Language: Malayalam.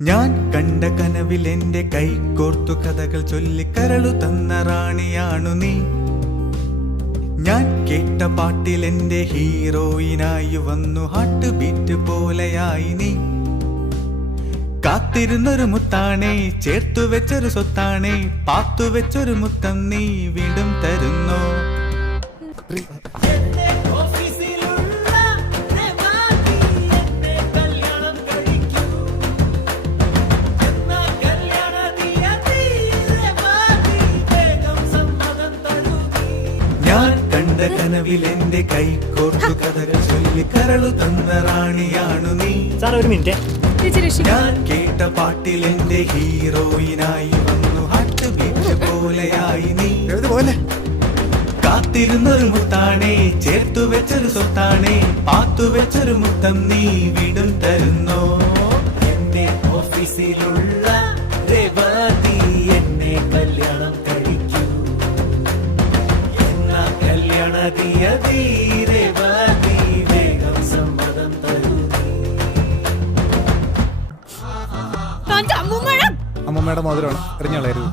ഞാൻ കണ്ട കനവിൽ എന്റെ കൈ കോർത്തു കഥകൾ ചൊല്ലി കരളു തന്ന റാണിയാണു നീ. ഞാൻ കേട്ട പാട്ടിൽ എന്റെ ഹീറോയിനായി വന്നു ഹാർട്ട് ബീറ്റ് പോലെയായി നീ. കാത്തിരുന്നൊരു മുത്താണേ, ചേർത്തു വെച്ചൊരു സ്വത്താണേ, പാത്തു വെച്ചൊരു മുത്തം നീ വീണ്ടും തരുന്നോ? ഞാൻ കണ്ട കനവിൽ എന്റെ കൈ കോർത്തു കഥകൾ ചൊല്ലി കരളു തന്ന റാണിയാണു നീ. ഒരു മിനിറ്റ്. ഞാൻ കേട്ട പാട്ടിൽ എന്റെ ഹീറോയിനായി വന്നു ഹാർട്ട് ബീറ്റ് പോലെയായി നീ. കാത്തിരുന്നൊരു മുത്താണേ, ചേർത്തു വെച്ചൊരു സ്വത്താണേ, പാത്തു വെച്ചൊരു മുത്തം നീ വീണ്ടും തരുന്നോ? എന്റെ ഓഫീസിലുള്ള രേവതി എന്നെ കല്യാണം കഴിക്കൂ. എന്നാ കല്യാണ തീയതി രേവതി വേഗം സമ്മതം തരൂ. അമ്മൂമ്മയുടെ മോതിരമാണ് എറിഞ്ഞളയരുത്.